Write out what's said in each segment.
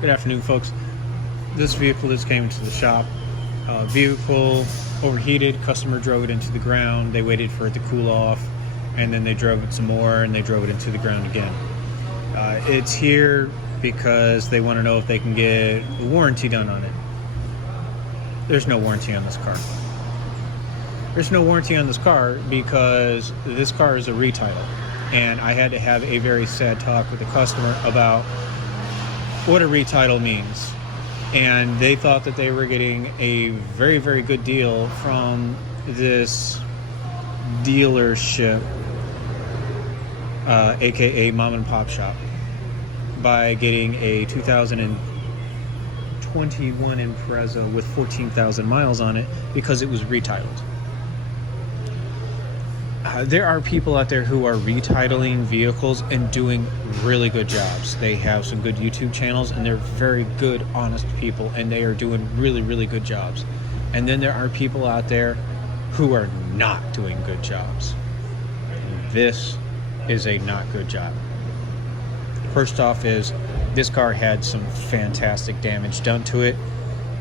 Good afternoon, folks. This vehicle just came into the shop. Vehicle overheated. Customer drove it into the ground. They waited for it to cool off, and then they drove it some more, and they drove it into the ground again. It's here because they want to know if they can get a warranty done on it. There's no warranty on this car. There's no warranty on this car because this car is a retitle, and I had to have a very sad talk with the customer about what a retitle means. And they thought that they were getting a very, very good deal from this dealership, aka mom and pop shop, by getting a 2021 Impreza with 14,000 miles on it because it was retitled. There are people out there who are retitling vehicles and doing really good jobs. They have some good YouTube channels and they're very good, honest people, and they are doing really, really good jobs. And then there are people out there who are not doing good jobs. This is a not good job. First off is this car had some fantastic damage done to it.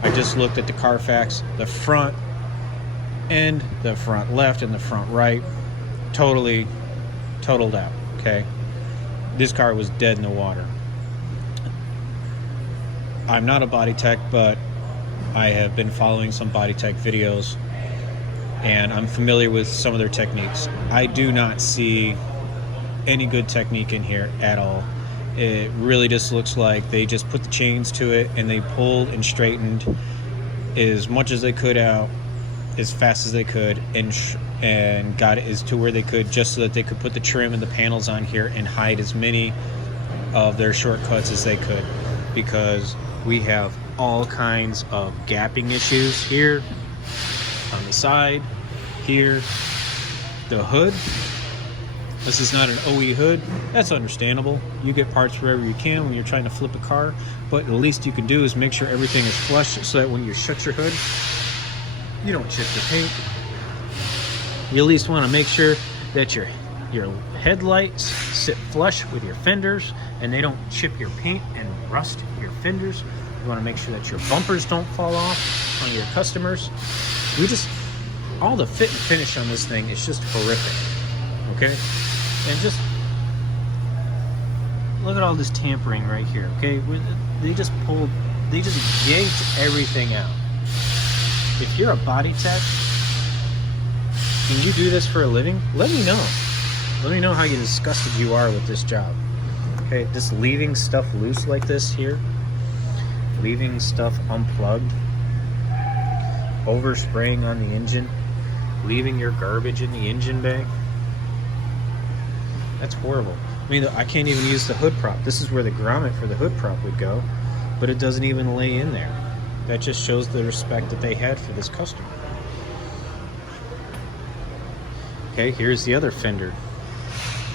I just looked at the Carfax, the front end, the front left and the front right, totally totaled out. Okay, this car was dead in the water. I'm not a body tech, but I have been following some body tech videos and I'm familiar with some of their techniques. I do not see any good technique in here at all. It really just looks like they just put the chains to it and they pulled and straightened as much as they could out as fast as they could and got it as to where they could, just so that they could put the trim and the panels on here and hide as many of their shortcuts as they could, because we have all kinds of gapping issues here on the side, here, the hood. This is not an OE hood. That's understandable. You get parts wherever you can when you're trying to flip a car, but the least you can do is make sure everything is flush so that when you shut your hood, you don't chip the paint. You at least want to make sure that your headlights sit flush with your fenders and they don't chip your paint and rust your fenders. You want to make sure that your bumpers don't fall off on your customers. All the fit and finish on this thing is just horrific. Okay? And just look at all this tampering right here. Okay? They just yanked everything out. If you're a body tech and you do this for a living, let me know. Let me know how disgusted you are with this job. Okay, just leaving stuff loose like this here, leaving stuff unplugged, overspraying on the engine, leaving your garbage in the engine bay. That's horrible. I mean, I can't even use the hood prop. This is where the grommet for the hood prop would go, but it doesn't even lay in there. That just shows the respect that they had for this customer. Okay, here's the other fender.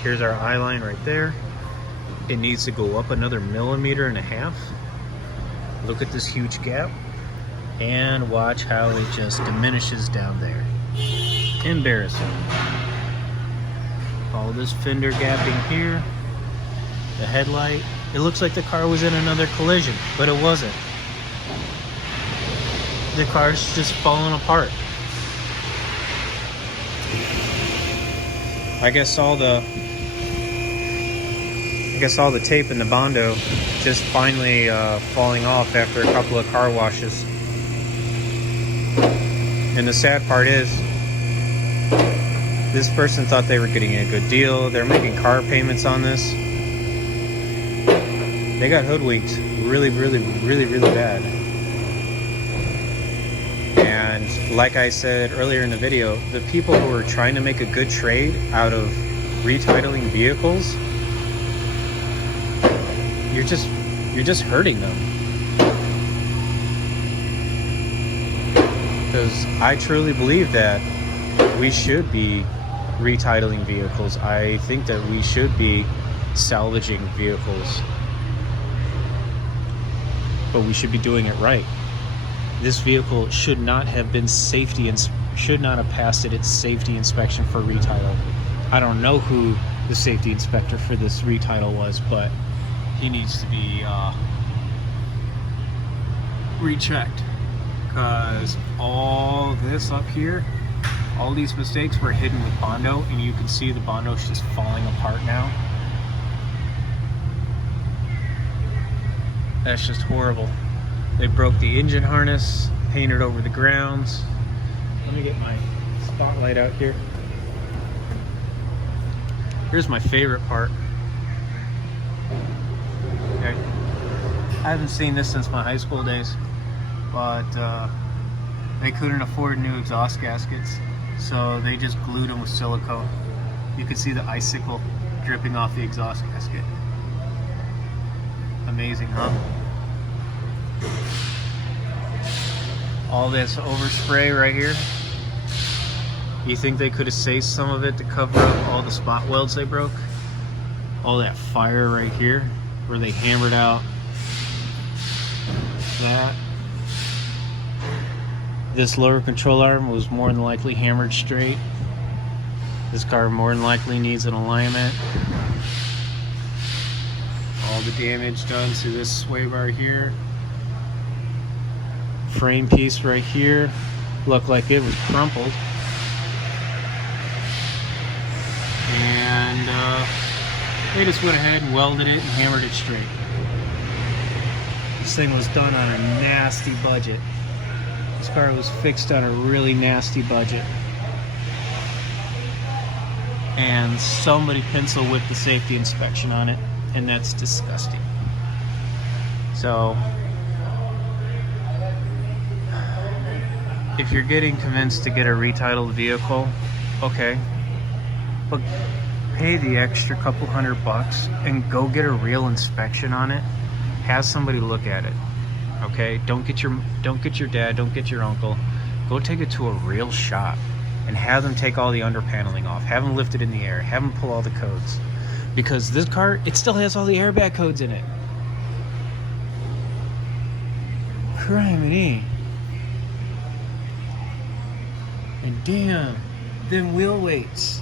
Here's our eye line right there. It needs to go up another 1.5 millimeters. Look at this huge gap. And watch how it just diminishes down there. Embarrassing. All this fender gapping here. The headlight. It looks like the car was in another collision, but it wasn't. The car's just falling apart. I guess all the tape in the Bondo just finally falling off after a couple of car washes. And the sad part is, this person thought they were getting a good deal. They're making car payments on this. They got hoodwinked really, really, really, really bad. And like I said earlier in the video, the people who are trying to make a good trade out of retitling vehicles, you're just hurting them. Because I truly believe that we should be retitling vehicles. I think that we should be salvaging vehicles, but we should be doing it right. This vehicle should not have been should not have passed its safety inspection for retitle. I don't know who the safety inspector for this retitle was, but he needs to be rechecked, because all this up here, all these mistakes were hidden with Bondo, and you can see the Bondo's just falling apart now. That's just horrible. They broke the engine harness, painted over the grounds. Let me get my spotlight out here. Here's my favorite part. Okay. I haven't seen this since my high school days, but they couldn't afford new exhaust gaskets, so they just glued them with silicone. You can see the icicle dripping off the exhaust gasket. Amazing, huh? All this overspray right here. You think they could have saved some of it to cover up all the spot welds they broke? All that fire right here where they hammered out that. This lower control arm was more than likely hammered straight. This car more than likely needs an alignment. All the damage done to this sway bar here. Frame piece right here looked like it was crumpled. And they just went ahead and welded it and hammered it straight. This thing was done on a nasty budget. This car was fixed on a really nasty budget. And somebody pencil whipped the safety inspection on it, and that's disgusting. So, if you're getting convinced to get a retitled vehicle, okay, but pay the extra couple $100 and go get a real inspection on it. Have somebody look at it. Okay, don't get your dad, don't get your uncle. Go take it to a real shop and have them take all the under paneling off. Have them lift it in the air. Have them pull all the codes. Because this car, it still has all the airbag codes in it. Criminy. And damn, them wheel weights.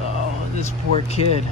Oh, this poor kid.